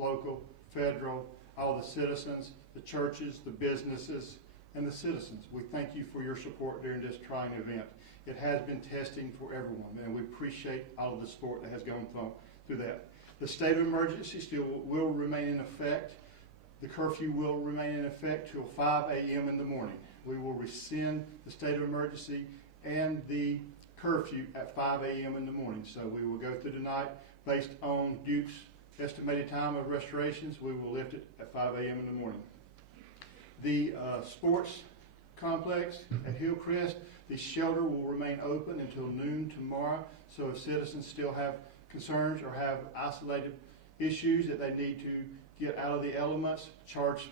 local, federal, all the citizens, the churches, the businesses, and the citizens. We thank you for your support during this trying event. It has been testing for everyone, and we appreciate all of the support that has gone through that. The state of emergency still will remain in effect. The curfew will remain in effect till 5 a.m. in the morning. We will rescind the state of emergency and the curfew at 5 a.m. in the morning. So we will go through the night based on Duke's estimated time of restorations. We will lift it at 5 a.m. in the morning. The sports complex at Hillcrest, the shelter will remain open until noon tomorrow. So if citizens still have concerns or have isolated issues that they need to get out of the elements, charge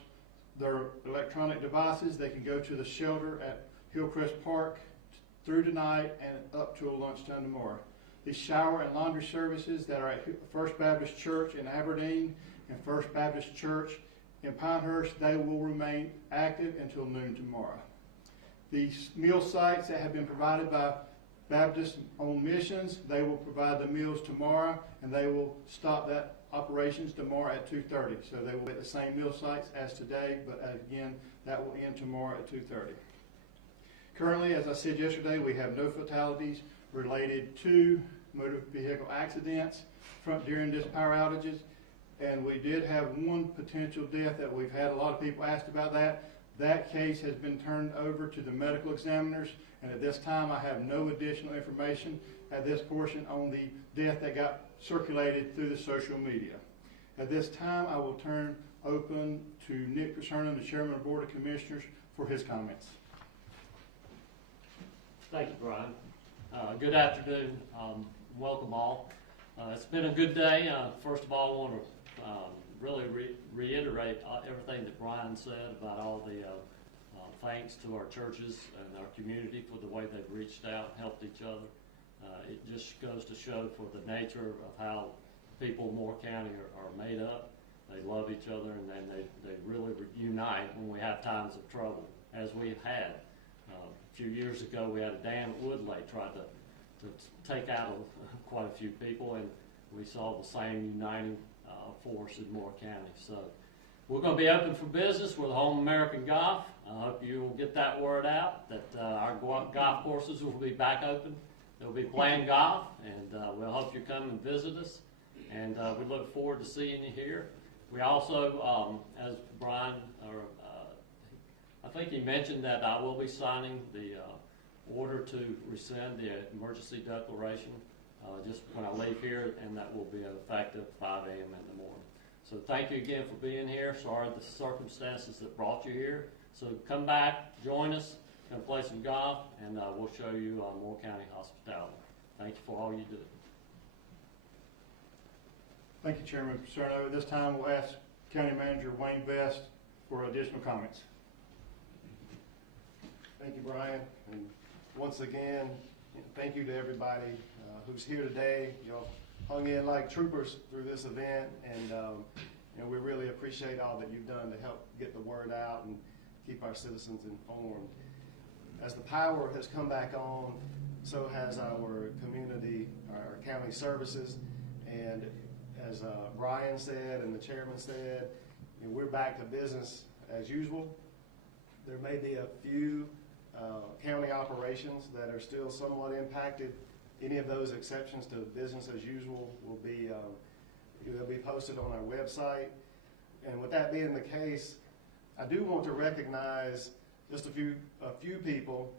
their electronic devices, they can go to the shelter at Hillcrest Park through tonight and up till lunchtime tomorrow. The shower and laundry services that are at First Baptist Church in Aberdeen and First Baptist Church in Pinehurst, they will remain active until noon tomorrow. The meal sites that have been provided by Baptist on missions, they will provide the meals tomorrow, and they will stop that operations tomorrow at 2:30. So they will be at the same meal sites as today, but again, that will end tomorrow at 2:30. Currently, as I said yesterday, we have no fatalities related to motor vehicle accidents during this power outages, and we did have one potential death that we've had. A lot of people asked about that. That case has been turned over to the medical examiners, and at this time I have no additional information at this portion on the death that got circulated through the social media. At this time, I will turn open to Nick Pacerno, the Chairman of the Board of Commissioners, for his comments. Thank you, Brian. Good afternoon. Welcome all. It's been a good day. First of all, I want to really reiterate everything that Brian said about all the thanks to our churches and our community for the way they've reached out and helped each other. It just goes to show for the nature of how people in Moore County are made up. They love each other, and then they really unite when we have times of trouble, as we've had. A few years ago, we had a dam at Woodley tried to take out quite a few people, and we saw the same uniting force in Moore County. So we're going to be open for business. We're the home American Golf. I hope you will get that word out that our golf courses will be back open. They'll be playing golf, and we'll hope you come and visit us. And we look forward to seeing you here. We also, as Brian, I think he mentioned that I will be signing the order to rescind the emergency declaration just when I leave here, and that will be effective 5 a.m. in the morning. So thank you again for being here. Sorry the circumstances that brought you here. So come back, join us, and play some golf, and we'll show you Moore County hospitality. Thank you for all you do. Thank you, Chairman Pacerno. At this time, we'll ask County Manager Wayne Best for additional comments. Thank you, Brian. And once again, thank you to everybody who's here today. Y'all hung in like troopers through this event, and we really appreciate all that you've done to help get the word out and keep our citizens informed. As the power has come back on, so has our community, our county services, and as Brian said and the chairman said, we're back to business as usual. There may be a few county operations that are still somewhat impacted. Any of those exceptions to business as usual will be they'll be posted on our website. And with that being the case, I do want to recognize just a few people.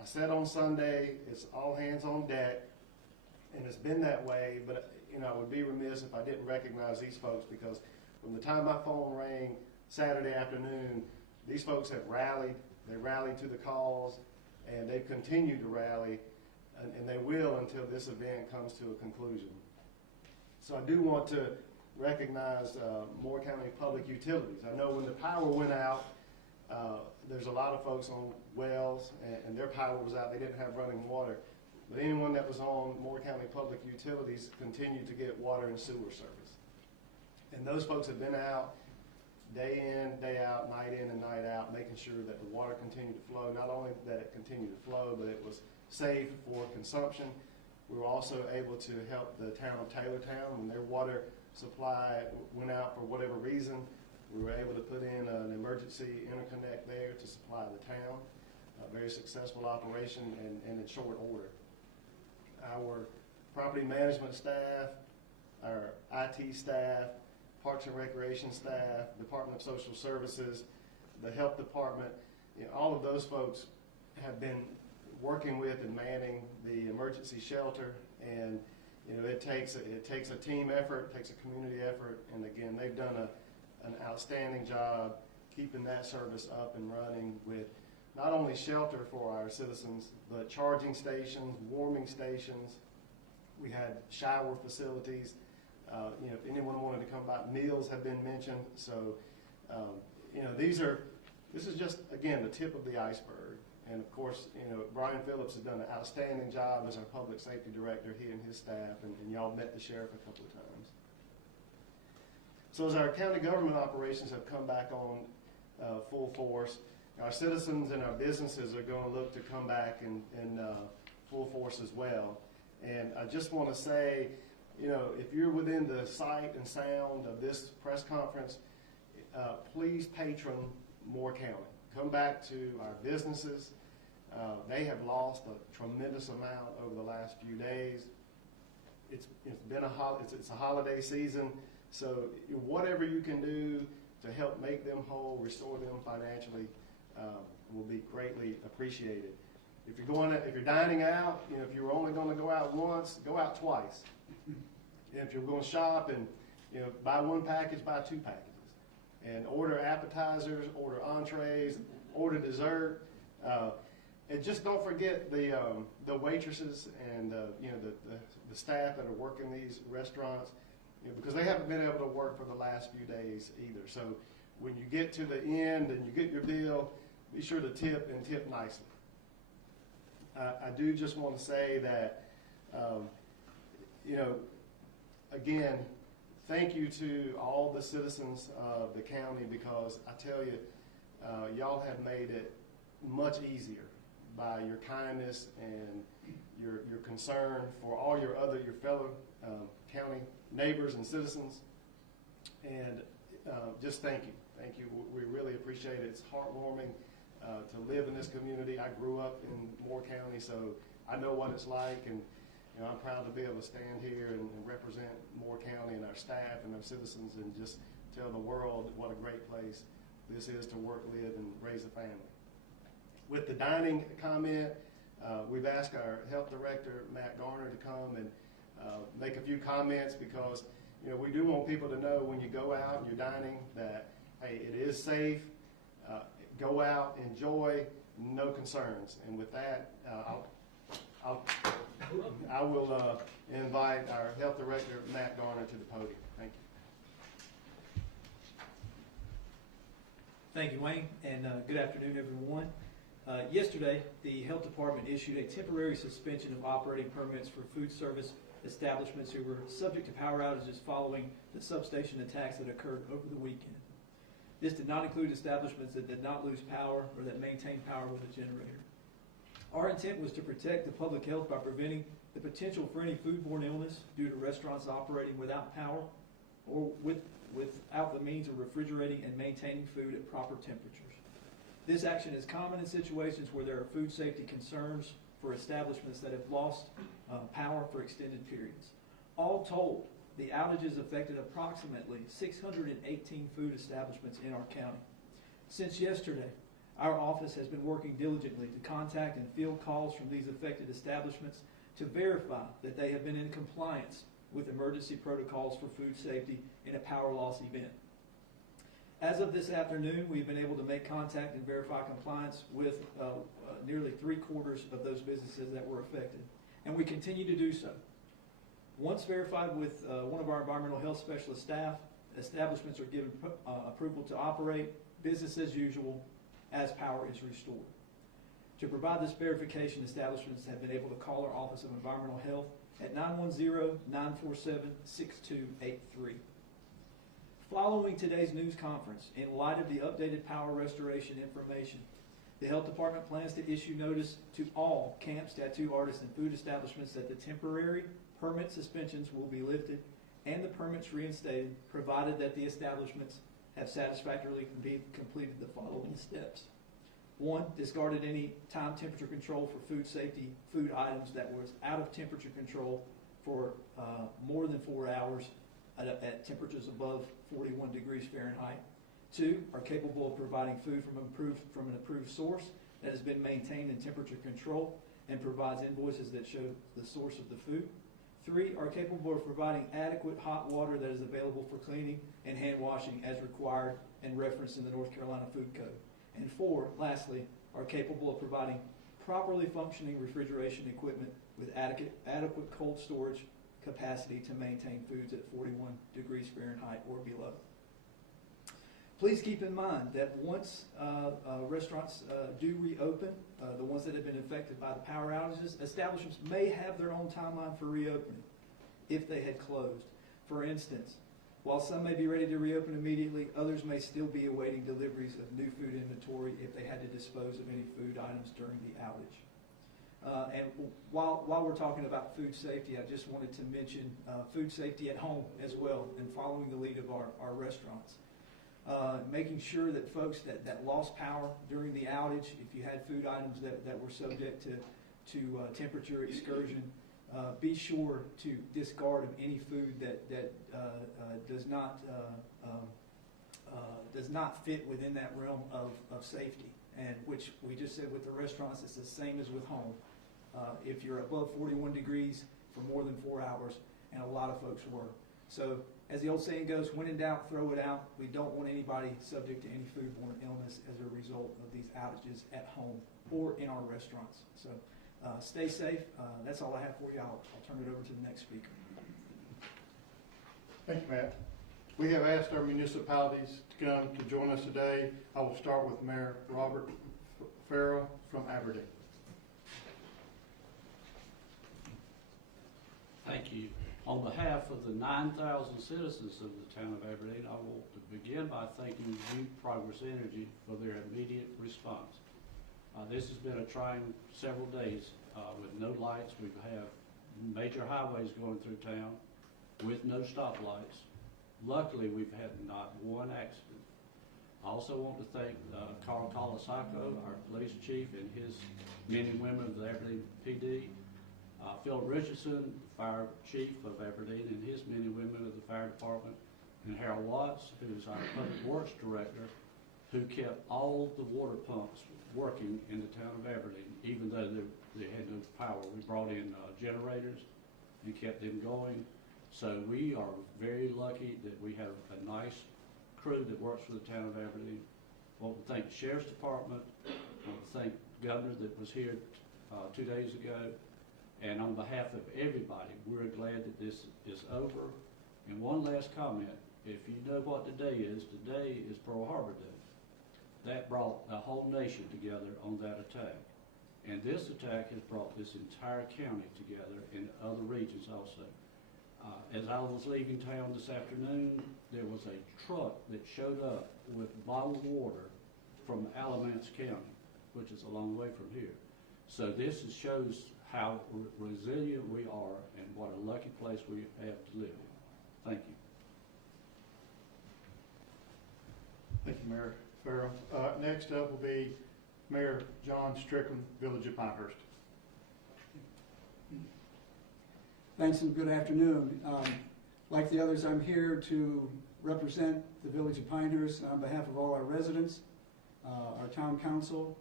I said on Sunday it's all hands on deck, and it's been that way. But I would be remiss if I didn't recognize these folks, because from the time my phone rang Saturday afternoon, these folks have rallied. They rallied to the cause, and they've continued to rally, and they will until this event comes to a conclusion. So I do want to recognize Moore County Public Utilities. I know when the power went out, there's a lot of folks on wells, and their power was out. They didn't have running water. But anyone that was on Moore County Public Utilities continued to get water and sewer service. And those folks have been out day in, day out, night in and night out, making sure that the water continued to flow. Not only that it continued to flow, but it was safe for consumption. We were also able to help the town of Taylortown when their water supply went out for whatever reason, we were able to put in an emergency interconnect there to supply the town. A very successful operation and in short order. Our property management staff, our IT staff, Parks and Recreation staff, Department of Social Services, the Health Department, all of those folks have been working with and manning the emergency shelter, and it takes a team effort, it takes a community effort, and again, they've done an outstanding job keeping that service up and running with not only shelter for our citizens, but charging stations, warming stations. We had shower facilities. If anyone wanted to come by, meals have been mentioned. So, this is just, again, the tip of the iceberg. And of course, Brian Phillips has done an outstanding job as our public safety director, he and his staff, and y'all met the sheriff a couple of times. So as our county government operations have come back on full force, our citizens and our businesses are going to look to come back in full force as well. And I just want to say, if you're within the sight and sound of this press conference, please patron Moore County. Come back to our businesses. They have lost a tremendous amount over the last few days. It's been it's a holiday season, so whatever you can do to help make them whole, restore them financially, will be greatly appreciated. If you're dining out, if you're only going to go out once, go out twice. If you're going to shop and buy one package, buy two packages, and order appetizers, order entrees, order dessert, and just don't forget the waitresses and the staff that are working these restaurants, because they haven't been able to work for the last few days either. So when you get to the end and you get your bill, be sure to tip and tip nicely. I do just want to say that, again, thank you to all the citizens of the county, because I tell you, y'all have made it much easier by your kindness and your concern for all your fellow county neighbors and citizens. And just thank you. Thank you. We really appreciate it. It's heartwarming to live in this community. I grew up in Moore County, so I know what it's like, and I'm proud to be able to stand here and represent Moore County and our staff and our citizens, and just tell the world what a great place this is to work, live, and raise a family. With the dining comment, we've asked our health director, Matt Garner, to come and make a few comments, because we do want people to know when you go out and you're dining that, hey, it is safe. Go out, enjoy, no concerns. And with that, I will invite our health director, Matt Garner, to the podium. Thank you. Thank you, Wayne, and good afternoon, everyone. Yesterday, the health department issued a temporary suspension of operating permits for food service establishments who were subject to power outages following the substation attacks that occurred over the weekend. This did not include establishments that did not lose power or that maintained power with a generator. Our intent was to protect the public health by preventing the potential for any foodborne illness due to restaurants operating without power or without the means of refrigerating and maintaining food at proper temperatures. This action is common in situations where there are food safety concerns for establishments that have lost power for extended periods. All told, the outages affected approximately 618 food establishments in our county. Since yesterday, our office has been working diligently to contact and field calls from these affected establishments to verify that they have been in compliance with emergency protocols for food safety in a power loss event. As of this afternoon, we've been able to make contact and verify compliance with nearly 3/4 of those businesses that were affected, and we continue to do so. Once verified with one of our environmental health specialist staff, establishments are given approval to operate business as usual as power is restored. To provide this verification, establishments have been able to call our Office of Environmental Health at 910-947-6283. Following today's news conference, in light of the updated power restoration information, the Health Department plans to issue notice to all camps, tattoo artists, and food establishments that the temporary permit suspensions will be lifted, and the permits reinstated, provided that the establishments have satisfactorily completed the following steps. 1, discarded any time temperature control for food safety food items that was out of temperature control for more than 4 hours at temperatures above 41 degrees Fahrenheit. 2, are capable of providing food from an approved source that has been maintained in temperature control and provides invoices that show the source of the food. 3, are capable of providing adequate hot water that is available for cleaning and hand washing as required and referenced in the North Carolina Food Code. And 4, lastly, are capable of providing properly functioning refrigeration equipment with adequate cold storage capacity to maintain foods at 41 degrees Fahrenheit or below. Please keep in mind that once restaurants do reopen, the ones that have been affected by the power outages, establishments may have their own timeline for reopening if they had closed. For instance, while some may be ready to reopen immediately, others may still be awaiting deliveries of new food inventory if they had to dispose of any food items during the outage. And while we're talking about food safety, I just wanted to mention food safety at home as well, and following the lead of our restaurants. Making sure that folks that lost power during the outage, if you had food items that were subject to temperature excursion, be sure to discard of any food that does not fit within that realm of safety, and which we just said with the restaurants, it's the same as with home. If you're above 41 degrees for more than 4 hours, and a lot of folks were. So as the old saying goes, when in doubt, throw it out. We don't want anybody subject to any foodborne illness as a result of these outages at home or in our restaurants. So stay safe. That's all I have for you. I'll turn it over to the next speaker. Thank you, Matt. We have asked our municipalities to come to join us today. I will start with Mayor Robert Farrell from Aberdeen. Thank you. On behalf of the 9,000 citizens of the town of Aberdeen, I want to begin by thanking Youth Progress Energy for their immediate response. This has been a trying several days with no lights. We have major highways going through town with no stoplights. Luckily, we've had not one accident. I also want to thank Caorlina, our police chief, and his men and women of the Aberdeen PD. Phil Richardson, fire chief of Aberdeen, and his men and women of the fire department, and Harold Watts, who is our public works director, who kept all the water pumps working in the town of Aberdeen, even though they had no power. We brought in generators and kept them going. So we are very lucky that we have a nice crew that works for the town of Aberdeen. I want to thank the Sheriff's Department. I want to thank the governor that was here 2 days ago. And on behalf of everybody, we're glad that this is over. And one last comment, if you know what today is Pearl Harbor Day. That brought the whole nation together on that attack. And this attack has brought this entire county together and other regions also. As I was leaving town this afternoon, there was a truck that showed up with bottled water from Alamance County, which is a long way from here. So this shows how resilient we are and what a lucky place we have to live in. Thank you. Thank you, Mayor Farrell. Next up will be Mayor John Strickland, Village of Pinehurst. Thanks and good afternoon. Like the others, I'm here to represent the Village of Pinehurst on behalf of all our residents, our town council,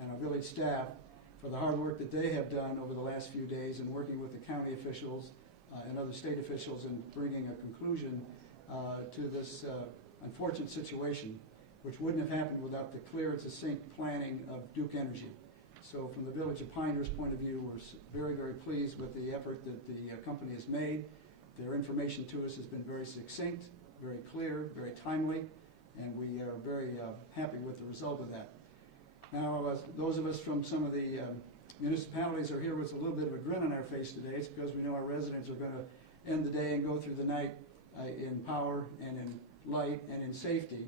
and our village staff for the hard work that they have done over the last few days in working with the county officials and other state officials in bringing a conclusion to this unfortunate situation, which wouldn't have happened without the clear and succinct planning of Duke Energy. So from the Village of Pinehurst point of view, we're very, very pleased with the effort that the company has made. Their information to us has been very succinct, very clear, very timely, and we are very happy with the result of that. Now, those of us from some of the municipalities are here with a little bit of a grin on our face today. It's because we know our residents are going to end the day and go through the night in power and in light and in safety.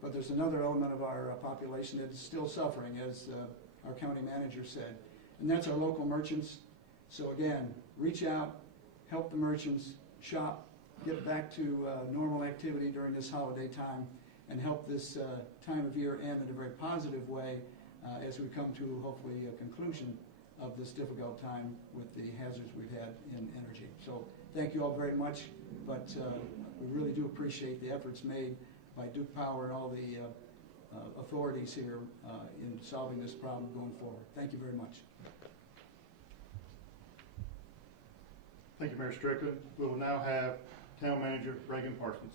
But there's another element of our population that is still suffering, as our county manager said, and that's our local merchants. So again, reach out, help the merchants, shop, get back to normal activity during this holiday time and help this time of year end in a very positive way as we come to hopefully a conclusion of this difficult time with the hazards we've had in energy. So thank you all very much, but we really do appreciate the efforts made by Duke Power and all the authorities here in solving this problem going forward. Thank you very much. Thank you, Mayor Strickland. We will now have Town Manager Reagan Parsons.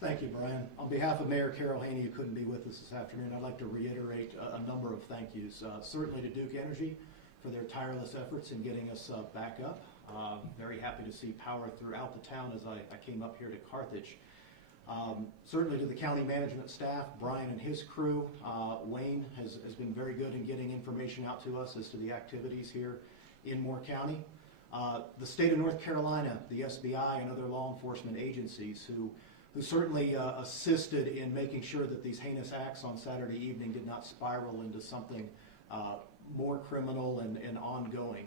Thank you, Brian. On behalf of Mayor Caorlina, who couldn't be with us this afternoon, I'd like to reiterate a number of thank yous. Certainly to Duke Energy for their tireless efforts in getting us back up. Very happy to see power throughout the town as I came up here to Carthage. Certainly to the county management staff, Brian and his crew. Wayne has been very good in getting information out to us as to the activities here in Moore County. The state of North Carolina, the SBI, and other law enforcement agencies who certainly assisted in making sure that these heinous acts on Saturday evening did not spiral into something more criminal and ongoing.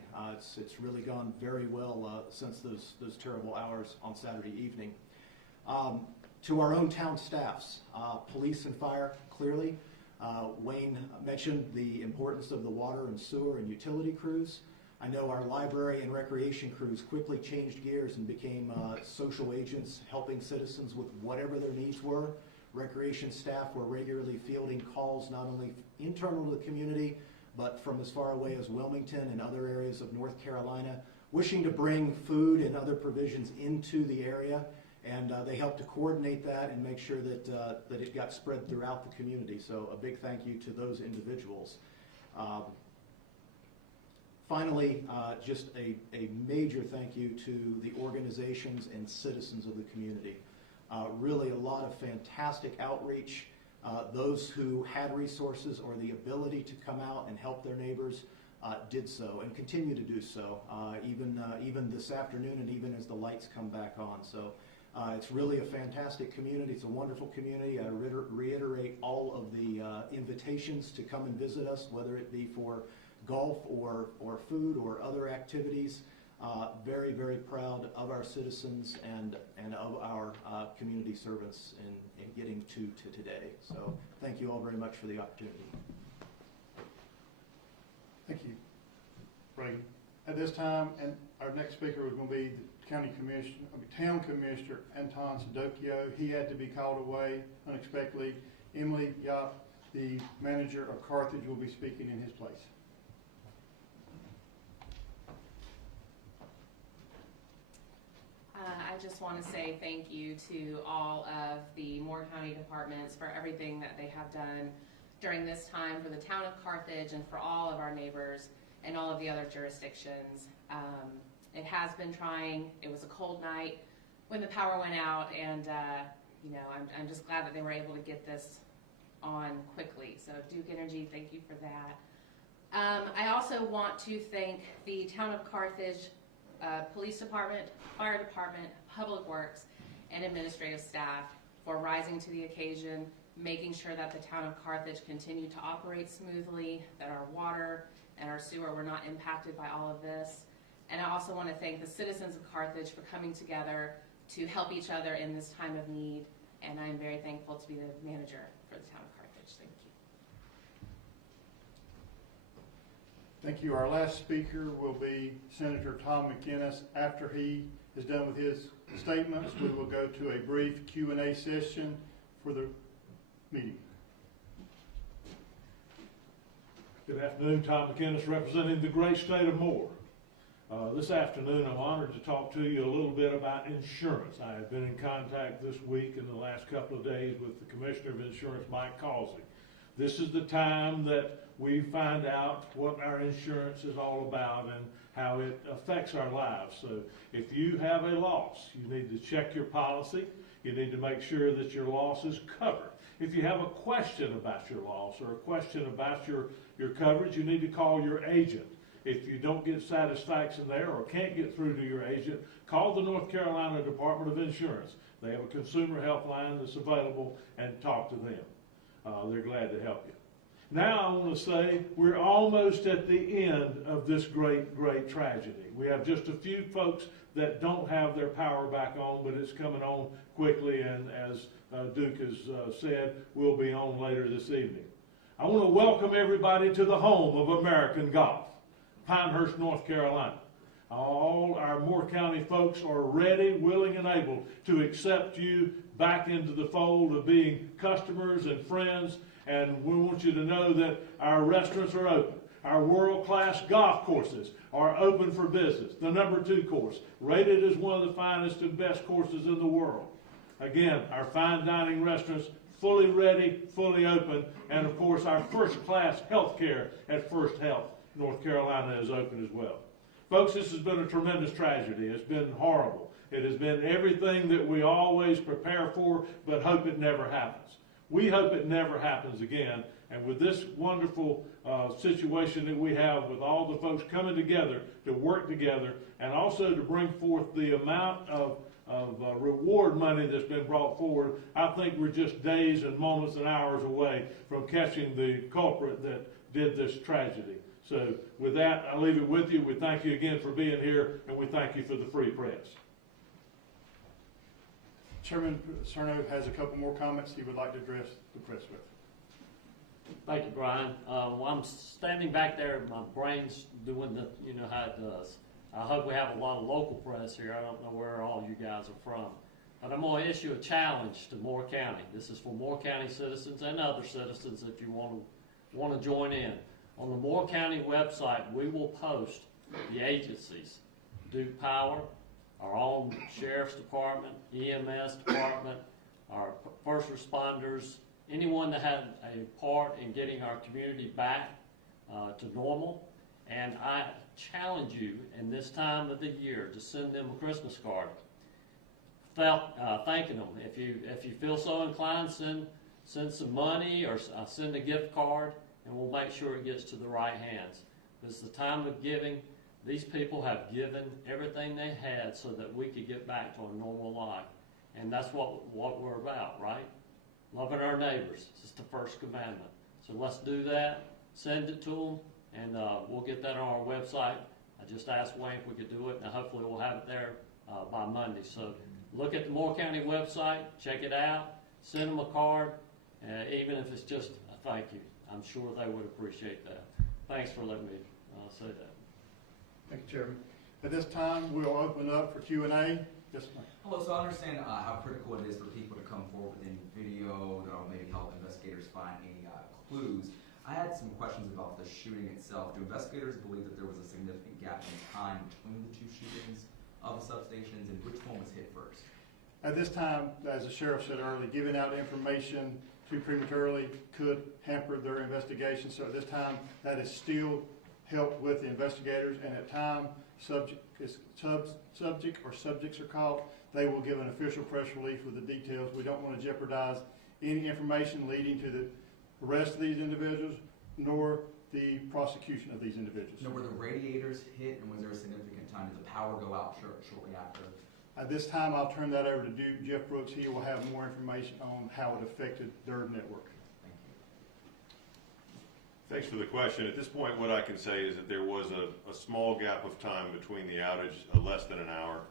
It's really gone very well since those terrible hours on Saturday evening. To our own town staffs, police and fire, clearly. Wayne mentioned the importance of the water and sewer and utility crews. I know our library and recreation crews quickly changed gears and became social agents, helping citizens with whatever their needs were. Recreation staff were regularly fielding calls not only internal to the community, but from as far away as Wilmington and other areas of North Carolina, wishing to bring food and other provisions into the area. And they helped to coordinate that and make sure that, that it got spread throughout the community. So a big thank you to those individuals. Finally, just a major thank you to the organizations and citizens of the community. Really a lot of fantastic outreach. Those who had resources or the ability to come out and help their neighbors did so and continue to do so, even this afternoon and even as the lights come back on. So it's really a fantastic community. It's a wonderful community. I reiterate all of the invitations to come and visit us, whether it be for golf or food or other activities. Very, very proud of our citizens and of our community servants in getting to today. So thank you all very much for the opportunity. Thank you, Reagan. At this time, and our next speaker was going to be the Town Commissioner Anton Sadokio. He had to be called away unexpectedly. Emily Yop, the manager of Carthage, will be speaking in his place. I just want to say thank you to all of the Moore County departments for everything that they have done during this time for the town of Carthage and for all of our neighbors and all of the other jurisdictions. It has been trying. It was a cold night when the power went out, and you know, I'm just glad that they were able to get this on quickly. So Duke Energy, thank you for that. I also want to thank the town of Carthage Police Department, Fire Department, Public Works, and administrative staff for rising to the occasion, making sure that the town of Carthage continued to operate smoothly, that our water and our sewer were not impacted by all of this. And I also want to thank the citizens of Carthage for coming together to help each other in this time of need. And I'm very thankful to be the manager for the town of Carthage. Thank you. Thank you. Our last speaker will be Senator Tom McInnes. After he is done with his statements, we will go to a brief Q&A session for the meeting. Good afternoon, Tom McInnes representing the great state of Moore. This afternoon I'm honored to talk to you a little bit about insurance. I have been in contact this week and the last couple of days with the Commissioner of Insurance, Mike Causey. This is the time that we find out what our insurance is all about and how it affects our lives. So if you have a loss, you need to check your policy. You need to make sure that your loss is covered. If you have a question about your loss or a question about your coverage, you need to call your agent. If you don't get satisfaction there or can't get through to your agent, call the North Carolina Department of Insurance. They have a consumer helpline that's available, and talk to them. They're glad to help you. Now I want to say we're almost at the end of this great, great tragedy. We have just a few folks that don't have their power back on, but it's coming on quickly, and as Duke has said, we'll be on later this evening. I want to welcome everybody to the home of American golf, Pinehurst, North Carolina. All our Moore County folks are ready, willing, and able to accept you back into the fold of being customers and friends, and we want you to know that our restaurants are open. Our world-class golf courses are open for business. The #2 course, rated as one of the finest and best courses in the world. Again, our fine dining restaurants fully ready, fully open, and of course our first-class health care at First Health, North Carolina, is open as well. Folks, this has been a tremendous tragedy. It's been horrible. It has been everything that we always prepare for, but hope it never happens. We hope it never happens again. And with this wonderful situation that we have with all the folks coming together to work together, and also to bring forth the amount of reward money that's been brought forward, I think we're just days and moments and hours away from catching the culprit that did this tragedy. So with that, I leave it with you. We thank you again for being here, and we thank you for the free press. Chairman Cerno has a couple more comments he would like to address the press with. Thank you, Brian. While I'm standing back there, my brain's doing the, you know how it does. I hope we have a lot of local press here. I don't know where all you guys are from. But I'm going to issue a challenge to Moore County. This is for Moore County citizens and other citizens if you want to join in. On the Moore County website, we will post the agencies, Duke Power, our own Sheriff's Department, EMS Department, our first responders, anyone that had a part in getting our community back to normal. And I challenge you in this time of the year to send them a Christmas card thanking them. If you feel so inclined, send some money or send a gift card, and we'll make sure it gets to the right hands. This is the time of giving. These people have given everything they had so that we could get back to a normal life. And that's what we're about, right? Loving our neighbors. This is the first commandment. So let's do that. Send it to them, and we'll get that on our website. I just asked Wayne if we could do it, and hopefully we'll have it there by Monday. So look at the Moore County website, check it out, send them a card, even if it's just a thank you. I'm sure they would appreciate that. Thanks for letting me say that. Thank you, Chairman. At this time, we'll open up for Q&A. Yes, ma'am. Hello, so I understand how critical it is for people to come forward with any video that will maybe help investigators find any clues. I had some questions about the shooting itself. Do investigators believe that there was a significant gap in time between the two shootings of the substations, and which one was hit first? At this time, as the sheriff said earlier, giving out information too prematurely could hamper their investigation. So at this time, that is still helped with the investigators, and at time subjects are called, they will give an official press release with the details. We don't want to jeopardize any information leading to the arrest of these individuals, nor the prosecution of these individuals. Now, were the radiators hit, and was there a significant time? Did the power go out shortly after? At this time, I'll turn that over to Jeff Brooks. He will have more information on how it affected their network. Thank you. Thanks for the question. At this point, what I can say is that there was a small gap of time between the outage, less than an hour.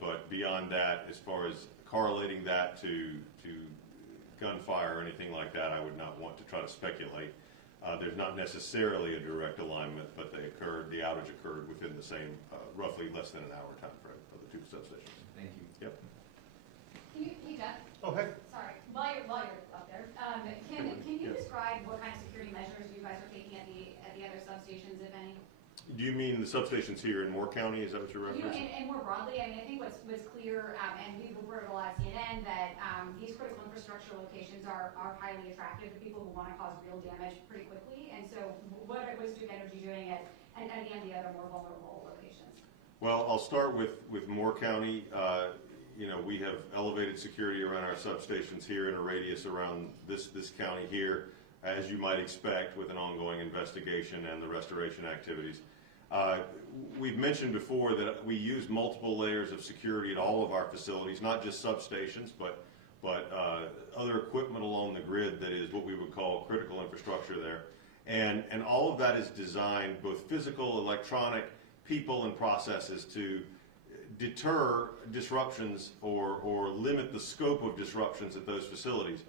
But beyond that, as far as correlating that to gunfire or anything like that, I would not want to try to speculate. There's not necessarily a direct alignment, but the outage occurred within the same, roughly less than an hour time frame of the two substations. Thank you. Yep. Hey, Jeff. Oh, hey. Sorry. While you're up there, can you describe what kind of security measures you guys are taking at the other substations, if any? Do you mean the substations here in Moore County? Is that what you're referencing? And more broadly, I mean, I think what's clear, and we've reported a lot at CNN, that these critical infrastructure locations are highly attractive to people who want to cause real damage pretty quickly. And so, what is Duke Energy doing at any of the other more vulnerable locations? Well, I'll start with Moore County. We have elevated security around our substations here in a radius around this county here, as you might expect, with an ongoing investigation and the restoration activities. We've mentioned before that we use multiple layers of security at all of our facilities, not just substations, but but other equipment along the grid that is what we would call critical infrastructure there. And all of that is designed, both physical, electronic, people, and processes, to deter disruptions or limit the scope of disruptions at those facilities.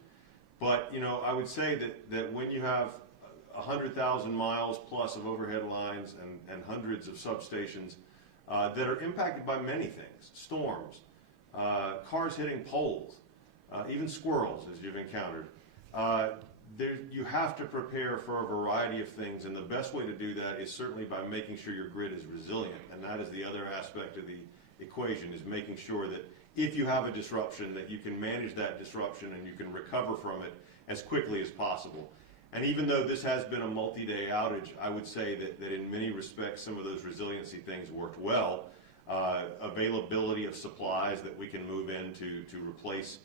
But, you know, I would say that when you have 100,000 miles plus of overhead lines and hundreds of substations that are impacted by many things, storms, cars hitting poles, even squirrels, as you've encountered, you have to prepare for a variety of things, and the best way to do that is certainly by making sure your grid is resilient, and that is the other aspect of the equation, is making sure that if you have a disruption, that you can manage that disruption and you can recover from it as quickly as possible. And even though this has been a multi-day outage, I would say that in many respects some of those resiliency things worked well. Availability of supplies that we can move in to replace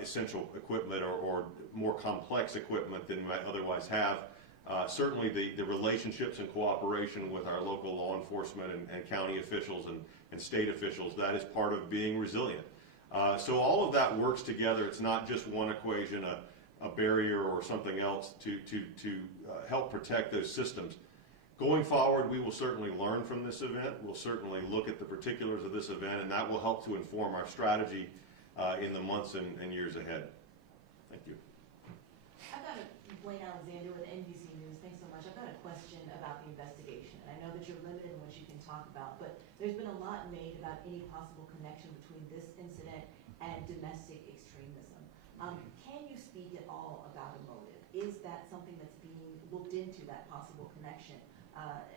essential equipment or more complex equipment than we might otherwise have. Certainly the relationships and cooperation with our local law enforcement and county officials and state officials, that is part of being resilient. So all of that works together. It's not just one equation, a barrier or something else to help protect those systems. Going forward, we will certainly learn from this event. We'll certainly look at the particulars of this event, and that will help to inform our strategy in the months and years ahead. Thank you. I've got Blaine Alexander with NBC News. Thanks so much. I've got a question about the investigation. And I know that you're limited in what you can talk about, but there's been a lot made about any possible connection between this incident and domestic extremism. Can you speak at all about a motive? Is that something that's being looked into, that possible connection?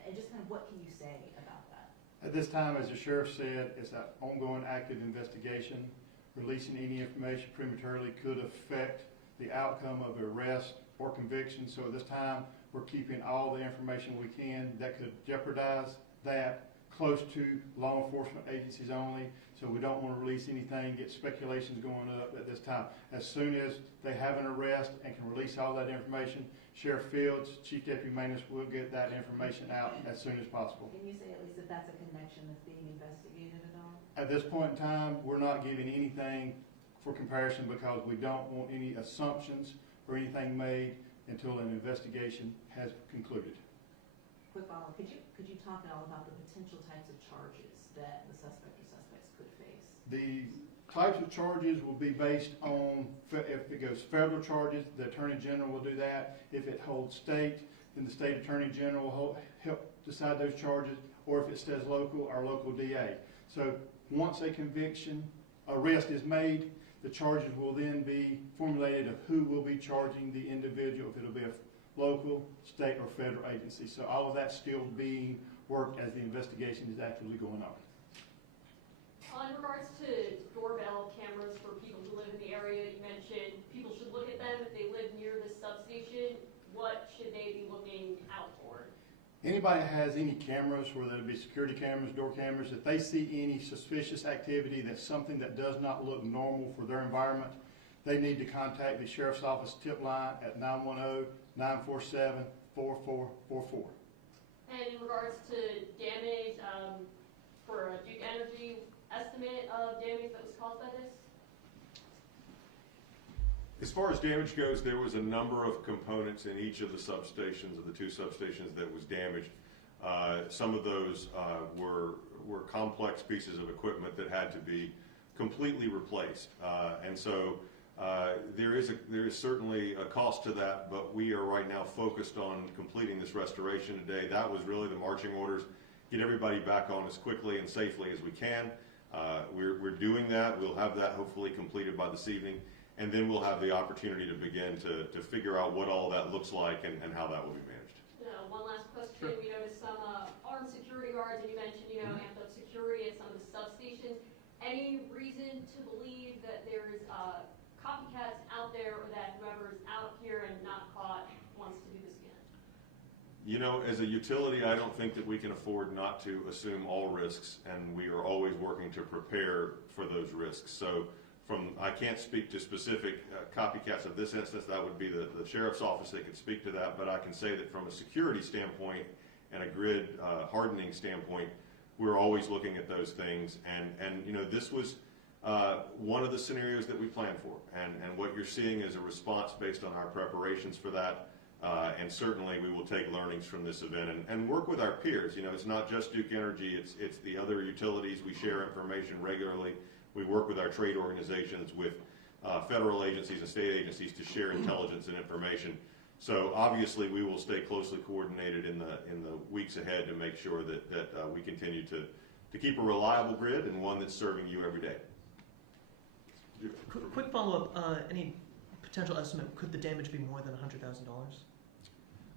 And just kind of what can you say about that? At this time, as the sheriff said, it's an ongoing active investigation. Releasing any information prematurely could affect the outcome of arrest or conviction. So at this time, we're keeping all the information we can that could jeopardize that close to law enforcement agencies only. So we don't want to release anything, get speculations going up at this time. As soon as they have an arrest and can release all that information, Sheriff Fields, Chief Deputy Manus will get that information out as soon as possible. Can you say at least if that's a connection that's being investigated at all? At this point in time, we're not giving anything for comparison because we don't want any assumptions or anything made until an investigation has concluded. Quick follow-up. Could you talk at all about the potential types of charges that the suspect or suspects could face? The types of charges will be based on, if it goes federal charges, the Attorney General will do that. If it holds state, then the State Attorney General will help decide those charges, or if it says local, our local DA. So once a arrest is made, the charges will then be formulated of who will be charging the individual, if it'll be a local, state, or federal agency. So all of that's still being worked as the investigation is actively going on. In regards to doorbell cameras for people who live in the area, you mentioned people should look at them if they live near the substation. What should they be looking out for? Anybody that has any cameras, whether it be security cameras, door cameras, if they see any suspicious activity that's something that does not look normal for their environment, they need to contact the Sheriff's Office tip line at 910-947-4444. And in regards to damage, for Duke Energy, estimate of damage that was caused by this? As far as damage goes, there was a number of components in each of the substations, of the two substations, that was damaged. Some of those were complex pieces of equipment that had to be completely replaced. And so there is certainly a cost to that, but we are right now focused on completing this restoration today. That was really the marching orders, get everybody back on as quickly and safely as we can. We're doing that. We'll have that hopefully completed by this evening. And then we'll have the opportunity to begin to figure out what all that looks like and how that will be managed. One last question. Sure. We noticed some armed security guards, and you mentioned, amped up security at some of the substations. Any reason to believe that there's copycats out there, or that whoever's out here and not caught wants to do this again? As a utility, I don't think that we can afford not to assume all risks, and we are always working to prepare for those risks. So I can't speak to specific copycats of this instance. That would be the Sheriff's Office that could speak to that, but I can say that from a security standpoint and a grid hardening standpoint, we're always looking at those things. And this was one of the scenarios that we plan for. And what you're seeing is a response based on our preparations for that. And certainly we will take learnings from this event and work with our peers. You know, it's not just Duke Energy, it's the other utilities. We share information regularly. We work with our trade organizations, with federal agencies and state agencies to share intelligence and information. So obviously we will stay closely coordinated in the weeks ahead to make sure that we continue to keep a reliable grid and one that's serving you every day. Quick follow-up, any potential estimate, could the damage be more than $100,000?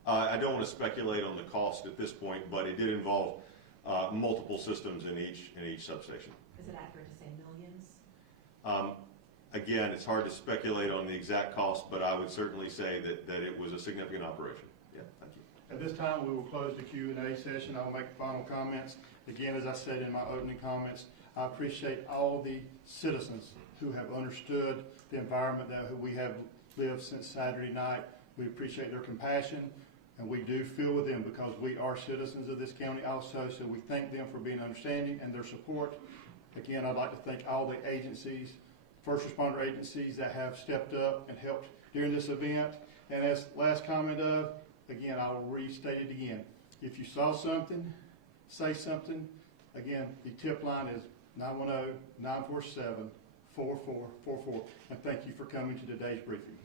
I don't want to speculate on the cost at this point, but it did involve multiple systems in each substation. Is it accurate to say millions? Again, it's hard to speculate on the exact cost, but I would certainly say that it was a significant operation. Yeah, thank you. At this time, we will close the Q&A session. I will make final comments. Again, as I said in my opening comments, I appreciate all the citizens who have understood the environment that we have lived since Saturday night. We appreciate their compassion, and we do feel with them because we are citizens of this county also, so we thank them for being understanding and their support. Again, I'd like to thank all the agencies, first responder agencies that have stepped up and helped during this event. And as last comment of, again, I will restate it again. If you saw something, say something. Again, the tip line is 910-947-4444. And thank you for coming to today's briefing.